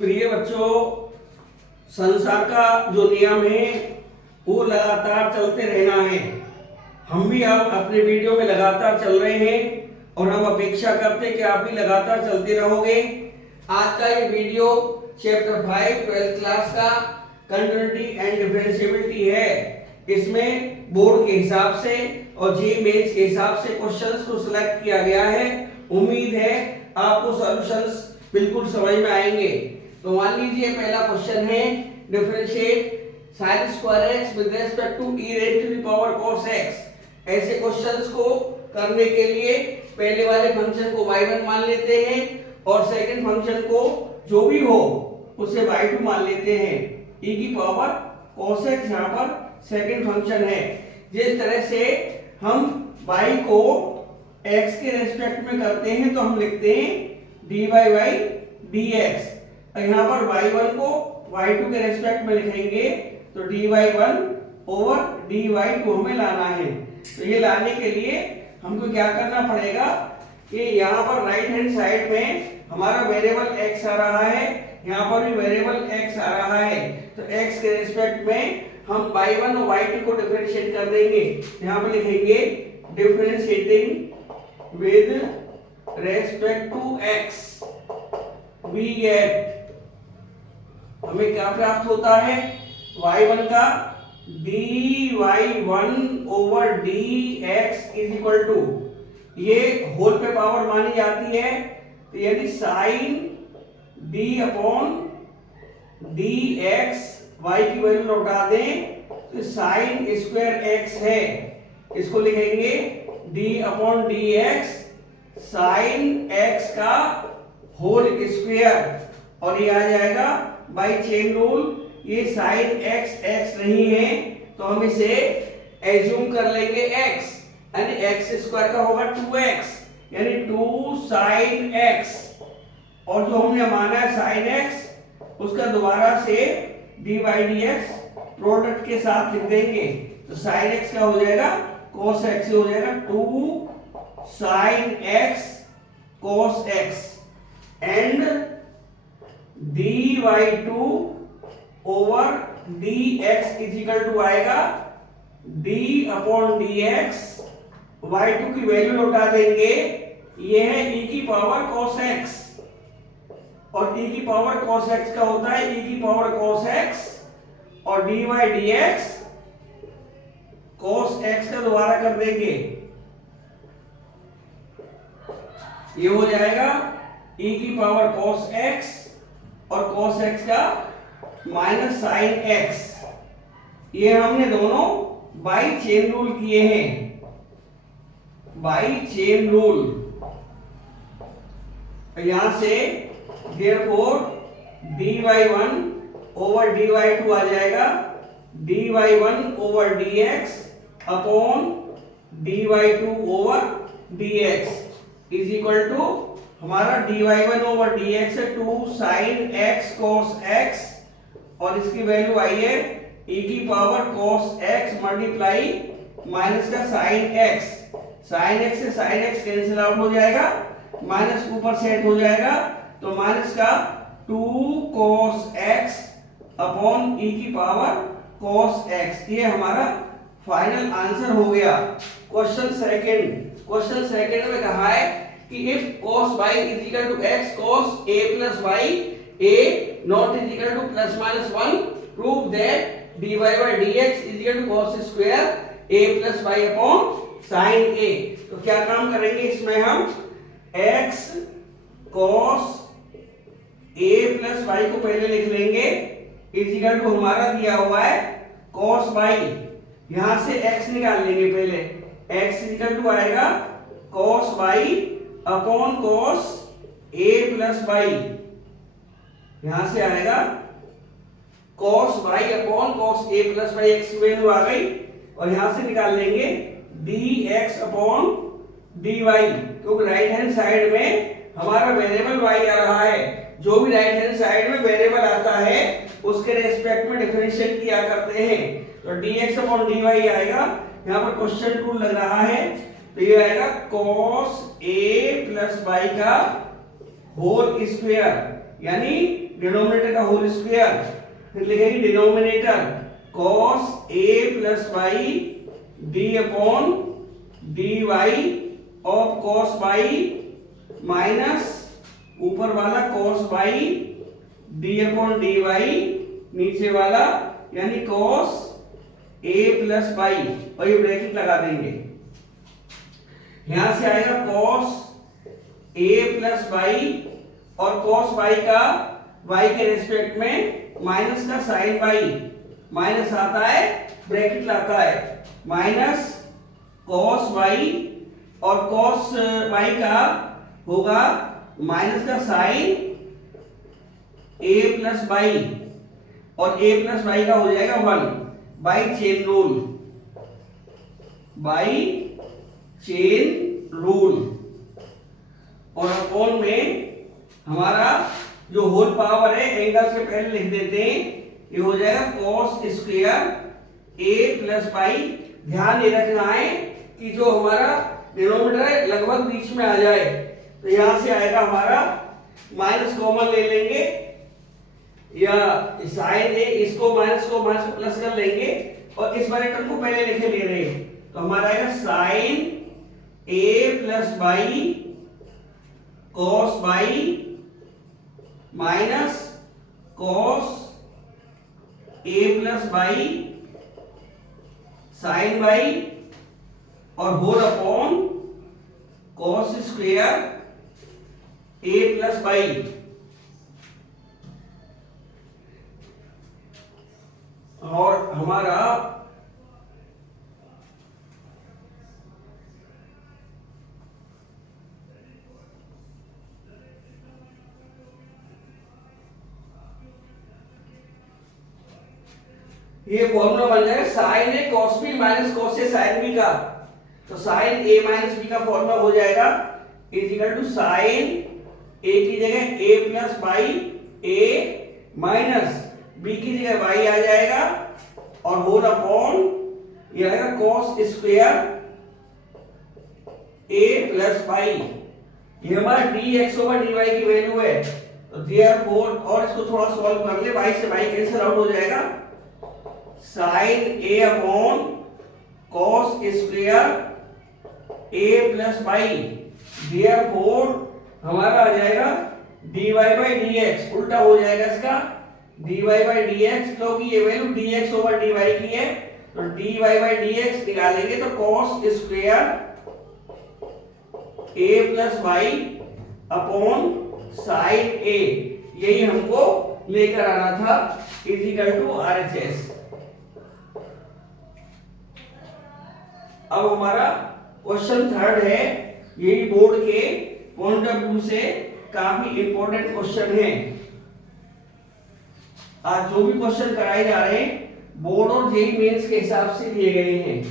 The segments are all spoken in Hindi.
प्रिय बच्चों, संसार का जो नियम है वो लगातार चलते रहना है। हम भी अब अपने वीडियो में लगातार चल रहे हैं और हम अपेक्षा करते हैं कि आप भी लगातार चलते रहोगे। आज का ये वीडियो चैप्टर 5 12th क्लास का कंटिन्यूटी एंड डिफरेंशिएबिलिटी है। इसमें बोर्ड के हिसाब से और जी मेंस के हिसाब से क्वेश्चंस को सिलेक्ट किया गया है। उम्मीद है आपको सॉल्यूशंस बिल्कुल समझ में आएंगे। तो मान लीजिए पहला क्वेश्चन है differentiate sin square x with respect to e raise to the power cos x। ऐसे क्वेश्चंस को करने के लिए पहले वाले फंक्शन को y1 मान लेते हैं और सेकंड फंक्शन को जो भी हो उसे y2 मान लेते हैं। e की पावर cos x यहाँ पर सेकंड फंक्शन है। जिस तरह से हम y को x के रेस्पेक्ट में करते हैं तो हम लिखते हैं dy by dx। यहाँ पर y1 को y2 के रेस्पेक्ट में लिखेंगे तो dy1 ओवर dy2 हमें लाना है। तो ये लाने के लिए हमको क्या करना पड़ेगा कि यहाँ पर राइट हैंड साइड में हमारा वेरिएबल x आ रहा है, यहाँ पर भी वेरिएबल x आ रहा है। तो x के रेस्पेक्ट में हम y1 और y2 को डिफरेंशिएट कर देंगे। यहाँ पर लिखेंगे differentiating with respect to x we get, हमें क्या प्राप्त होता है y1 का dy1 over dx is equal to, ये होल पे पावर मानी जाती है तो यानी sine d upon dx, y की वैल्यू लौटा दें तो साइन स्क्वायर x है। इसको लिखेंगे d upon dx sine x का होल स्क्वायर और ये आ जाएगा बाय चेन रूल। ये साइन x नहीं है तो हम इसे एज्यूम कर लेंगे x, यानी x स्क्वायर का होगा 2x यानी 2 साइन x, और जो हमने माना है साइन x उसका दोबारा से d बाई dx प्रोडक्ट के साथ लिख देंगे तो साइन x क्या हो जाएगा cos x हो जाएगा 2 sine x cos x and dy2 over dx is equal to आएगा d अपॉन dx, y2 की वैल्यू लौटा देंगे, ये है e की पावर cos x और e की पावर cos x का होता है e की पावर cos x और dy dx cos x का दोबारा कर देंगे, ये हो जाएगा e की पावर cos x और cos x का माइनस साइन x। ये हमने दोनों बाई चेन रूल किए हैं, बाई चेन रूल। यहां से देयरफॉर dy1 ओवर dy2 आ जाएगा dy1 over dx upon dy2 over dx is equal to हमारा dy1 ओवर dx है 2 साइन x cos x और इसकी वैल्यू आई है e की power cos x multiply minus का साइन x, साइन x से साइन x कैंसिल आउट हो जाएगा, माइनस ऊपर सेट हो जाएगा तो माइनस का 2 cos x अपॉन e की पावर cos x। ये हमारा फाइनल आंसर हो गया। क्वेश्चन सेकंड में कहा है कि if cos y is equal to x cos a plus y, a not is equal to plus minus 1, prove that dy by dx is equal to cos square a plus y upon sin a। तो क्या काम करेंगे इसमें हम x cos a plus y को पहले लिख लेंगे is equal to हमारा दिया हुआ है cos y, यहां से x निकाल लेंगे पहले, x is equal to आएगा cos y upon cos a plus y, यहां से आएगा cos y upon cos a plus y, x की वैल्यू आ गई और यहां से निकाल लेंगे dx अपॉन dy, क्योंकि राइट हैंड साइड में हमारा वेरिएबल y आ रहा है। जो भी राइट हैंड साइड में वेरिएबल आता है उसके रेस्पेक्ट में डिफरेंशिएट किया करते हैं तो dx अपॉन dy आएगा। यहाँ पर क्वेश्चन टूल लग रहा है तो ये आएगा cos a प्लस y का होल स्क्वायर यानी डिनोमिनेटर का होल स्क्वायर, फिर लिखेंगे denominator cos a plus Y D upon D Y of cos Y minus ऊपर वाला cos Y D upon D Y नीचे वाला यानी cos a प्लस वाई, और ये ब्रैकेट लगा देंगे। यहां से आएगा cos a प्लस वाई और cos वाई का y के रेस्पेक्ट में माइनस का साइन वाई, माइनस आता है ब्रैकेट लगता है माइनस cos वाई और cos वाई का होगा माइनस का साइन a प्लस वाई और a प्लस वाई का हो जाएगा 1 by chain rule, by chain rule. और अपॉन में हमारा जो होल पावर है एंगल से पहले लिख देते हैं, ये हो जाएगा cos square a plus Y. ध्यान ये रखना है कि जो हमारा डिनोमिनेटर है लगभग बीच में आ जाए, तो यहां से आएगा हमारा माइनस कॉमन ले लेंगे या साइन ए, इसको माइनस को प्लस कर लेंगे और इस ब्रैकेट को पहले लिखे ले रहे हैं, तो हमारा आएगा sine a plus Y cos Y minus cos a plus Y sine Y और whole upon cos square a plus Y. और हमारा ये फॉर्मूला बन जाएगा sine A cos B minus cos A sine B का, तो साइन ए माइनस बी का फॉर्मूला हो जाएगा is equal to sine A की जगह a plus Y A minus B की जगह वाई आ जाएगा और होल अपॉन ये आएगा cos square a plus Y. ये हमारा dx ओवर dy की वैल्यू है, तो देयरफॉर और इसको थोड़ा सॉल्व कर ले, y से y कैंसिल आउट हो जाएगा, sine a upon cos square a plus Y. Therefore हमारा आ जाएगा dy बाई dx, उल्टा हो जाएगा इसका dy बाई dx, क्योंकि ये वैल्यू dx ओवर dy की है, तो dy बाई dx निकालेंगे तो cos square a plus Y upon sine a, यही हमको लेकर आना था इज इक्वल टू RHS। अब हमारा क्वेश्चन थर्ड है, यही बोर्ड के पॉइंट ऑफ व्यू से काफी इंपॉर्टेंट क्वेश्चन है। आज जो भी क्वेश्चन कराए जा रहे हैं बोर्ड और जेईई मेंस के हिसाब से लिए गए हैं।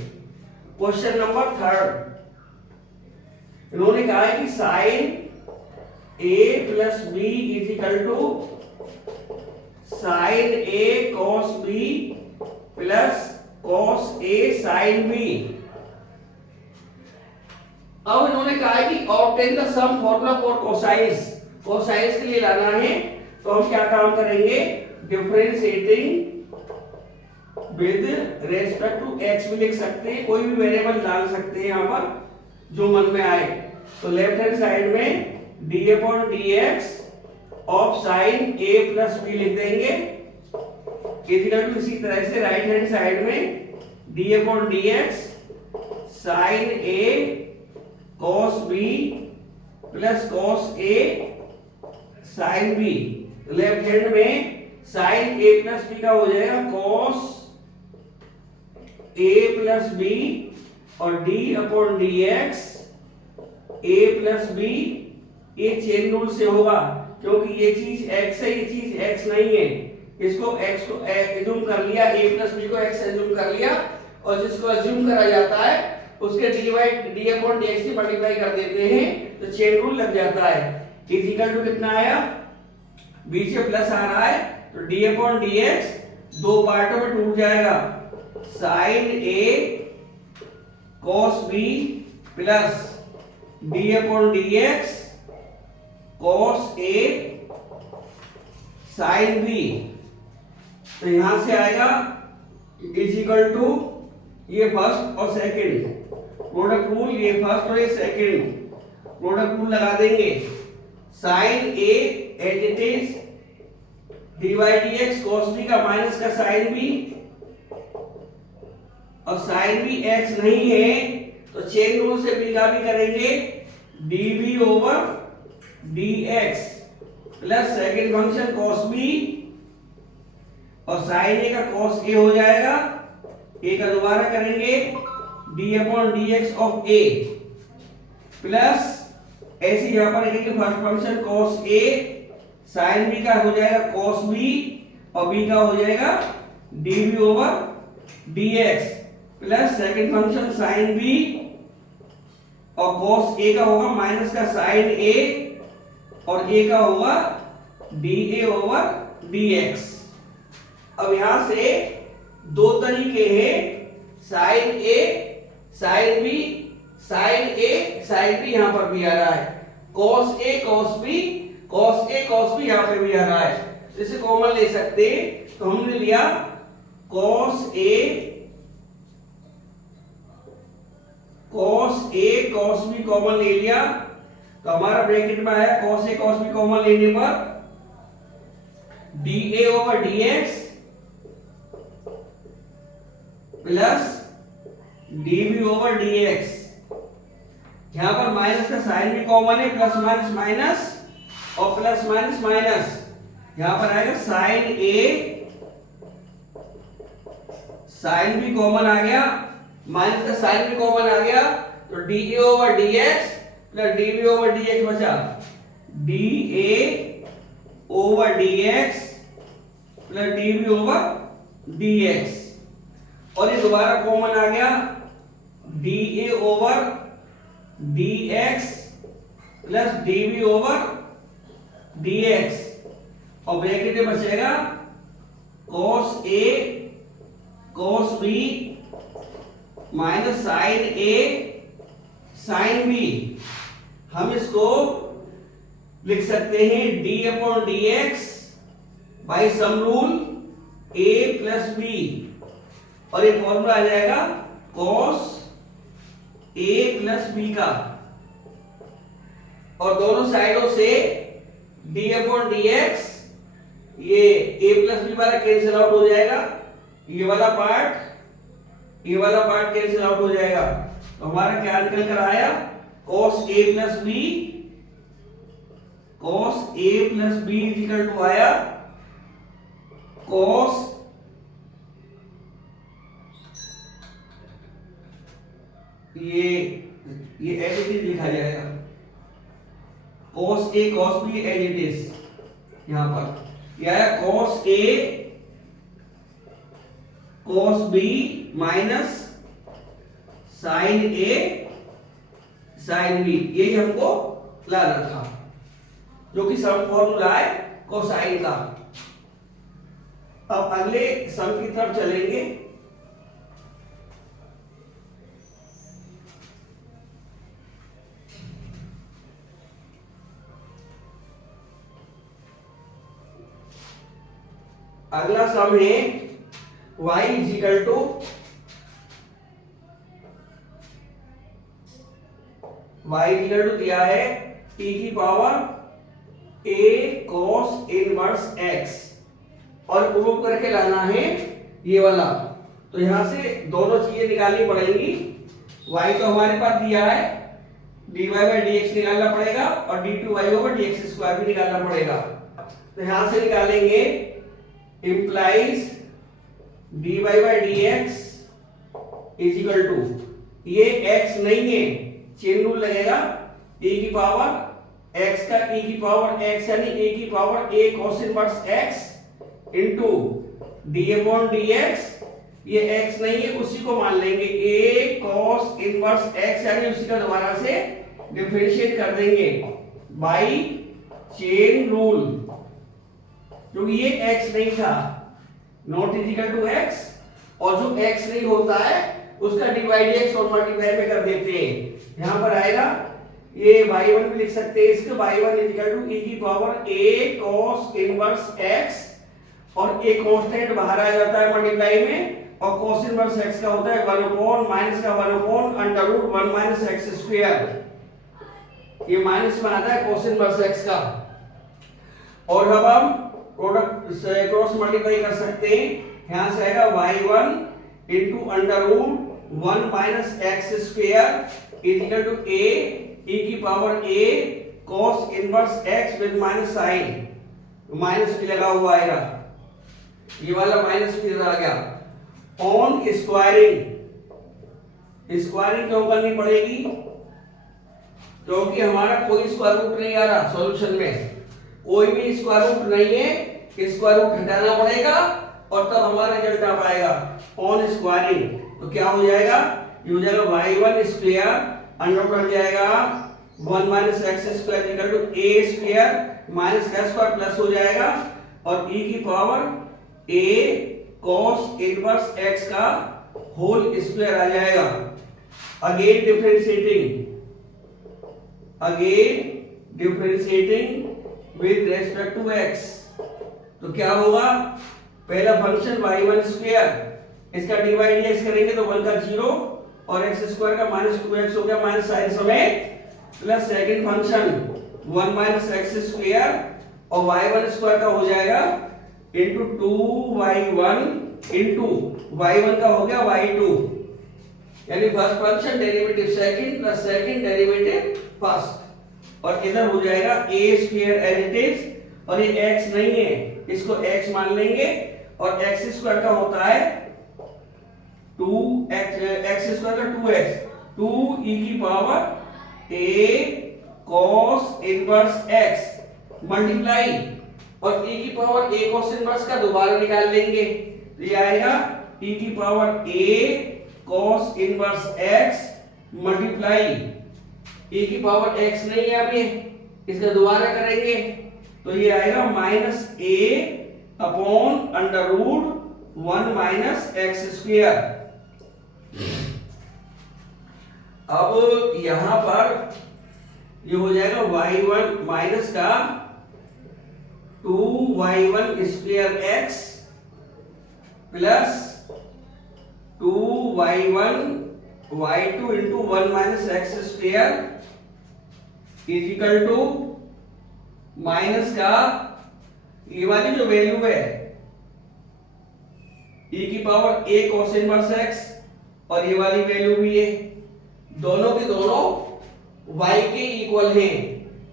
क्वेश्चन नंबर थर्ड, इन्होंने कहा है कि sine a plus B is equal to sine a cos b plus cos a sin b। अब इन्होंने कहा है कि obtain the sum formula for cosines, cosines के लिए लाना है, तो हम क्या काम करेंगे, differentiating with respect to x भी लिख सकते हैं, कोई भी वेरिएबल डाल सकते हैं यहां पर जो मन में आए। तो लेफ्ट हैंड साइड में d upon dx of sine a plus b लिख देंगे, इक्वल टू इसी तरह से राइट हैंड साइड में d upon dx sine a cos b plus cos a sin b। Left hand में साइन a प्लस b का हो जाएगा cos a प्लस b और d upon dx a plus b, ये चेन रूल से होगा क्योंकि ये चीज x है, ये चीज x नहीं है, इसको x को एज्यूम कर लिया, a प्लस b को x एज्यूम कर लिया और जिसको एज्यूम करा जाता है उसके d अपॉन dx से मल्टीप्लाई कर देते हैं तो चेन रूल लग जाता है। इज इक्वल टू कितना आया, b से प्लस आ रहा है तो d अपॉन dx दो पार्टों में टूट जाएगा, sine a cos b plus d upon dx cos a sine B, तो यहां से आएगा इज इक्वल टू ये फर्स्ट और सेकंड प्रोडक्ट रूल, ये फर्स्ट और ये सेकंड प्रोडक्ट रूल लगा देंगे। Sine A as it is D Y D X cos B का माइनस का साइन बी, और साइन बी एक्स नहीं है तो चेन रूल से बी का भी करेंगे, d B over D x plus second function cos b, और साइन ए का कॉस ए हो जाएगा, ए का दोबारा करेंगे d upon D x of a plus ऐसे यहां पर लिखेंगे first function cos a, sine B का हो जाएगा कॉस बी और बी का हो जाएगा d B over D x plus second function sine B, और कॉस ए का होगा माइनस का साइन ए और ए का होगा D A over D x. अब यहां से दो तरीके हैं, साइन ए साइन बी, साइन ए साइन बी यहां पर भी आ रहा है, cos A cos B cos A cos B यहां पर भी आ रहा है। इसे कॉमन ले सकते हैं, तो हमने लिया कॉस ए कॉस बी कॉमन ले लिया, तो हमारा ब्रैकेट में आया कॉस ए कॉस बी कॉमन लेने पर डी ए over D x plus D B over D x. यहां पर माइनस का साइन भी कॉमन है, प्लस माइनस माइनस और प्लस माइनस माइनस, यहां पर आएगा साइन ए साइन भी कॉमन आ गया, माइनस का साइन भी कॉमन आ गया, तो डी ए over D x plus D B over D X बचा, डी ए over D x plus D B over D X, और ये दोबारा कॉमन आ गया डी ए over D x plus D B over D X, और ब्रैकेट में बचेगा कॉस ए कॉस बी माइनस साइन ए साइन बी। हम इसको लिख सकते हैं D upon D X by sum rule A plus B, और एक फॉर्मूला आ जाएगा कॉस ए प्लस बी का, और दोनों साइडों से डी अपॉन डी एक्स ये ए प्लस बी वाला कैंसिल आउट हो जाएगा, ये वाला पार्ट कैंसिल आउट हो जाएगा, तो हमारा क्या निकल कर आया cos a plus b, cos a plus b equal to आया cos ये एज इट इज लिखा जाएगा, cos a cos b as it is, यहां पर यह आया cos a cos b minus sine a sine b, यही हमको लाना था, जो कि सम फॉर्मूला है कोसाइन का। अब अगले सम की तरफ चलेंगे। अगला सम है y इज इक्वल टू दिया है t की power a cos inverse x, और प्रूव करके लाना है ये वाला, तो यहां से दोनों चीजें निकालनी पड़ेंगी। y तो हमारे पास दिया है, dy बाई dx निकालना पड़ेगा, और d2y ओवर dx स्क्वायर भी निकालना पड़ेगा, तो यहां से निकालेंगे implies dy by dx is equal to, ये x नहीं है, चेन रूल लगेगा e की पावर x का e की पावर x यानी a की power a cos inverse x into d upon dx, ये x नहीं है उसी को मान लेंगे a cos इनवर्स x यानी उसी का दोबारा से डिफरेंशिएट कर देंगे बाई चेन रूल, क्योंकि ये x नहीं था, not is equal to x, और जो x नहीं होता है उसका डिवाइड x और मल्टीप्लाई में कर देते हैं। यहां पर आएगा ये y1 भी लिख सकते हैं इसको, y1 इक्वल टू e की power a cos inverse x, और एक कांस्टेंट बाहर आ जाता है मल्टीप्लाई में, और cos इनवर्स x का होता है 1 अपॉन माइनस का 1 upon under root 1 minus x square, ये माइनस में आता है cos इनवर्स x का। और अब हम प्रोडक्ट से क्रॉस मल्टीप्लाई कर सकते हैं, यहां से आएगा y1 into under root 1 minus x square is equal to a e की power a cos inverse x with minus sine, minus भी लगा हुआ आएगा, ये वाला माइनस भी आ गया। ऑन स्क्वायरिंग, स्क्वायरिंग क्यों करनी पड़ेगी? क्योंकि हमारा कोई स्क्वायर रूट नहीं आ रहा सॉल्यूशन में, कोई भी स्क्वायर रूट नहीं है, स्क्वायर रूट हटाना पड़ेगा और तब हमारा रिजल्ट आ पाएगा। ऑन स्क्वायरिंग तो क्या हो जाएगा, ये हो जाएगा y1 स्क्वायर अंडर रूट हट जाएगा 1 minus x square equal to a square minus का स्क्वायर प्लस हो जाएगा, और e की power a cos inverse x का होल स्क्वायर आ जाएगा। Again differentiating with respect to x, तो क्या होगा, पहला फंक्शन y1 स्क्वायर, इसका डिवाइड dx करेंगे तो 1 का 0 और x स्क्वायर का माइनस 2x हो गया माइनस साइन समेत, plus second function 1 minus x square और y1 स्क्वायर का हो जाएगा इंटू 2y1 इंटू y1 का हो गया y2, यानी first function derivative second plus second derivative first, और इधर हो जाएगा a square as it is, और ये x नहीं है इसको x मान लेंगे, और x स्क्वायर का होता है 2x, x स्क्वायर का 2x, 2 e की power a cos inverse x multiply, और e की पावर a cos इनवर्स का दोबारा निकाल लेंगे, तो ये आएगा e की power a cos inverse x multiply, e की पावर x नहीं है अभी, इसका दोबारा करेंगे तो ये आएगा minus a upon under root 1 minus x square. अब यहां पर ये हो जाएगा y1 माइनस का 2y1 square x plus 2y1 y2 into 1 minus x square is equal to minus का ये वाली जो वैल्यू है e की power a cos inverse x, और ये वाली वैल्यू भी है, दोनों के दोनों y के इक्वल हैं,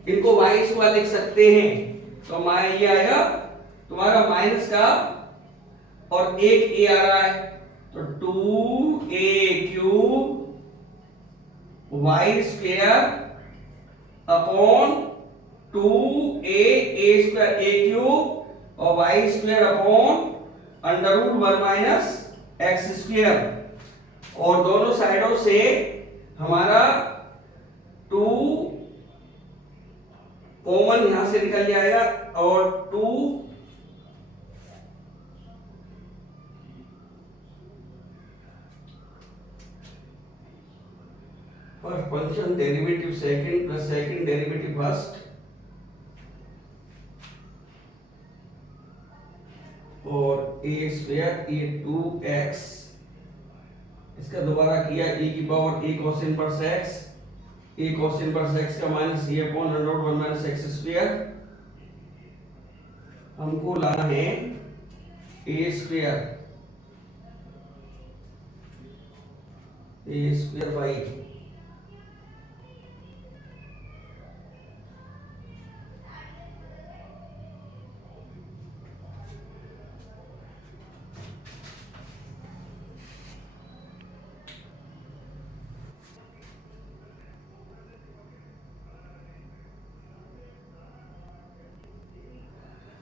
इनको y स्क्वायर लिख सकते हैं, तो ये आएगा तुम्हारा माइनस का और एक a आ रहा है तो 2a cube y square upon 2a square a cube और y square upon under root 1 minus x square, और दोनों साइडों से हमारा 2 कॉमन यहां से निकल जाएगा, और 2 और function derivative second plus second derivative first, और a स्क्वायर ये 2x, इसका दोबारा किया e की power a cos inverse x, a cos inverse x का minus a upon under root 1 minus x square, हमको लाना है a स्क्वायर y,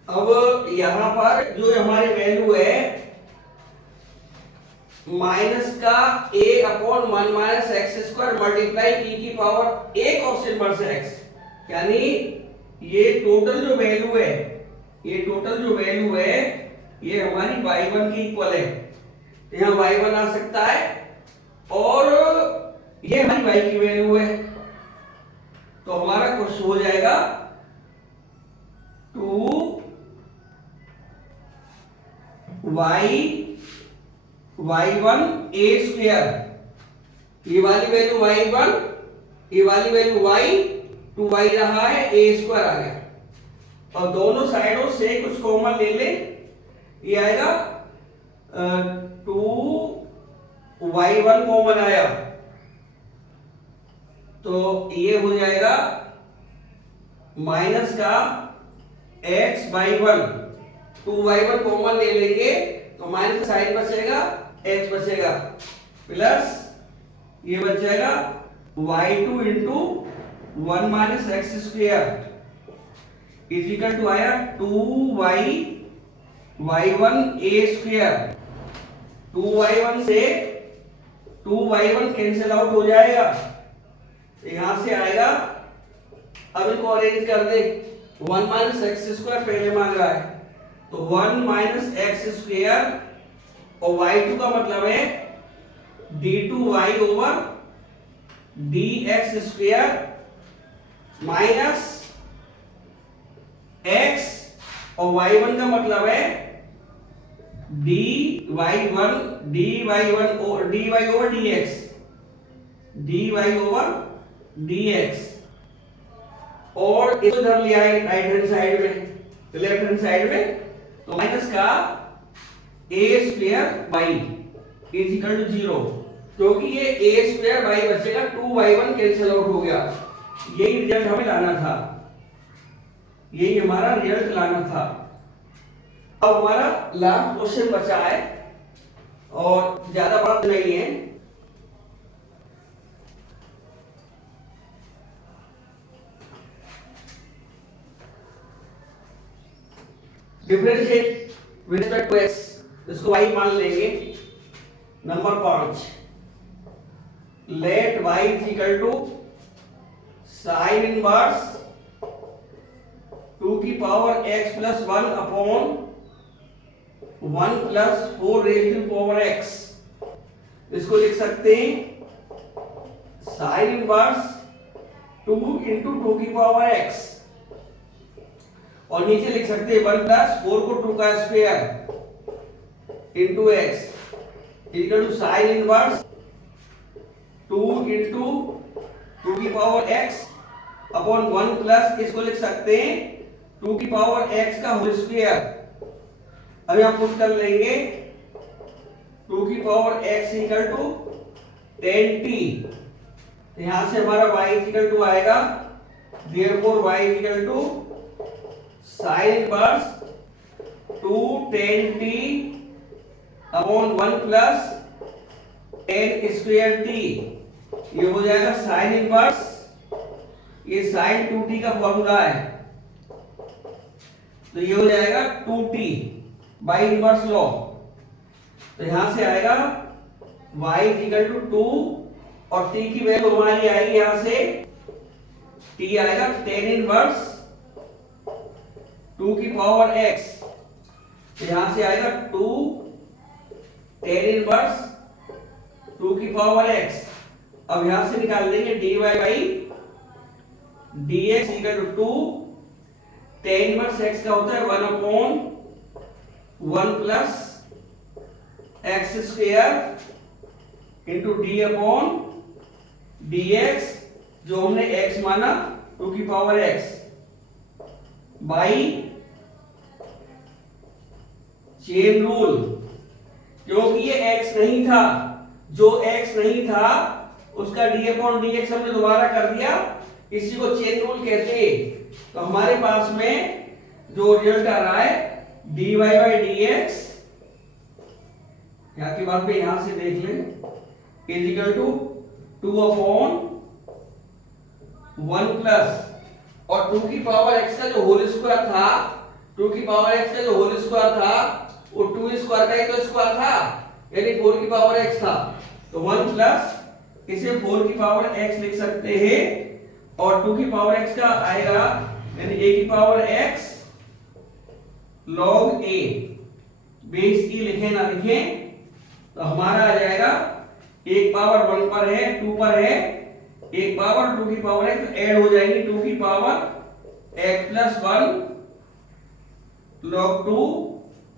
अब यहां पर जो हमारी वैल्यू है माइनस का a upon 1 minus x square multiply e की power a cos inverse x, यानी ये टोटल जो वैल्यू है, ये टोटल जो वैल्यू है ये हमारी y1 की इक्वल है, तो यहां y1 आ सकता है, और ये हमारी y की वैल्यू है, तो हमारा क्वेश्चन हो जाएगा 2y1 a स्क्वायर, ये वाली वैल्यू y1, ये वाली वैल्यू y, 2y रहा है, a स्क्वायर आ गया। और दोनों साइडों से कुछ कॉमन ले ले, ये आएगा 2y1 कॉमन आया, तो ये हो जाएगा माइनस का x/1, 2y1 कॉमन ले लेंगे तो माइनस का साइन बचेगा, x बचेगा, प्लस ये बच जाएगा y2 into 1 minus x square is equal to आया 2y1 a स्क्वायर। 2y1 से 2y1 कैंसिल आउट हो जाएगा, यहां से आएगा, अब इनको अरेंज कर दे, 1 माइनस एक्स स्क्वायर पहले मांग रहा है, तो 1 माइनस एक्स स्क्वायर और y2 का मतलब है d2y over dx square minus x, और y1 का मतलब है dy1 over dx, dy over dx, और इसको इधर लिया है राइट हैंड साइड में, लेफ्ट हैंड साइड में, तो माइनस का a square y is equal to 0, क्योंकि ये a स्क्वायर y बचेगा, 2y1 कैंसिल आउट हो गया। यही रिजल्ट हमें लाना था, यही हमारा रिजल्ट लाना था। अब हमारा लास्ट क्वेश्चन बचा है और ज्यादा बड़ा नहीं है। Differentiate with respect to x, इसको y मान लेंगे। Number 5, let y is equal to sine inverse 2 की power x plus 1 upon 1 plus 4 raise to power x, इसको लिख सकते हैं साइन इनवर्स 2 इंटू 2 की पावर x, और नीचे लिख सकते हैं 1 प्लस 4 को 2 का square into x equal to sine inverse 2 into 2 की पावर x अपॉन 1 प्लस, इसको लिख सकते हैं 2 की पावर x का होल स्क्वायर। अभी हम पुट कर लेंगे 2 की power x equal to 10t, यहां से हमारा y इक्वल टू आएगा, therefore y equal to sine inverse 2 10t upon 1 plus 10 square t, ये हो जाएगा साइन इनवर्स, ये साइन 2t का फॉर्मूला है, तो ये हो जाएगा 2t बाय इनवर्स लॉ। तो यहां से आएगा y इक्वल टू 2 और t की वैल्यू हमारी आएगी, यहां से t आएगा 10 इनवर्स 2 की पावर x, तो यहां से आएगा 2 10 इनवर्स 2 की पावर x। अब यहां से निकाल लेंगे dy by dx equal to 10 inverse x का होता है 1 upon 1 plus x square into d upon dx, जो हमने x माना 2 की power x, by chain rule, क्योंकि ये x नहीं था, जो x नहीं था उसका d अपॉन dx हमने दोबारा कर दिया, इसी को चेन रूल कहते हैं। तो हमारे पास में जो रिजल्ट आ रहा है dy बाई dx, यहाँ की बात पे यहां से देख लें, is equal to 2 upon 1 plus, और 2 की पावर x का जो होल स्क्वायर था, 2 की पावर x का जो होल स्क्वायर था वो 2 स्क्वायर का ही तो स्क्वायर था, यानी 4 की पावर x था, तो 1 प्लस इसे 4 की पावर x लिख सकते हैं, और 2 की पावर x का आएगा यानी a की power x log a, base की लिखे ना लिखे, तो हमारा आ जाएगा एक पावर 1 पर है, 2 पर है, एक पावर 2 की पावर x ऐड हो जाएंगी 2 की power x plus 1 log 2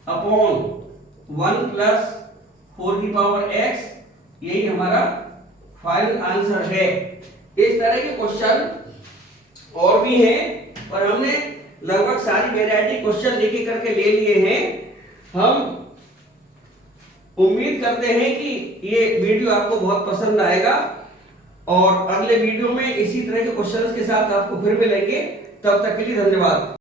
upon 1 plus 4 की पावर x। यही हमारा फाइनल आंसर है। इस तरह के क्वेश्चन और भी हैं, और हमने लगभग सारी वैरायटी क्वेश्चन लेके करके ले लिए हैं। हम उम्मीद करते हैं कि ये वीडियो आपको बहुत पसंद आएगा, और अगले वीडियो में इसी तरह के क्वेश्चंस के साथ आपको फिर मिलेंगे। तब तक के लिए धन्यवाद।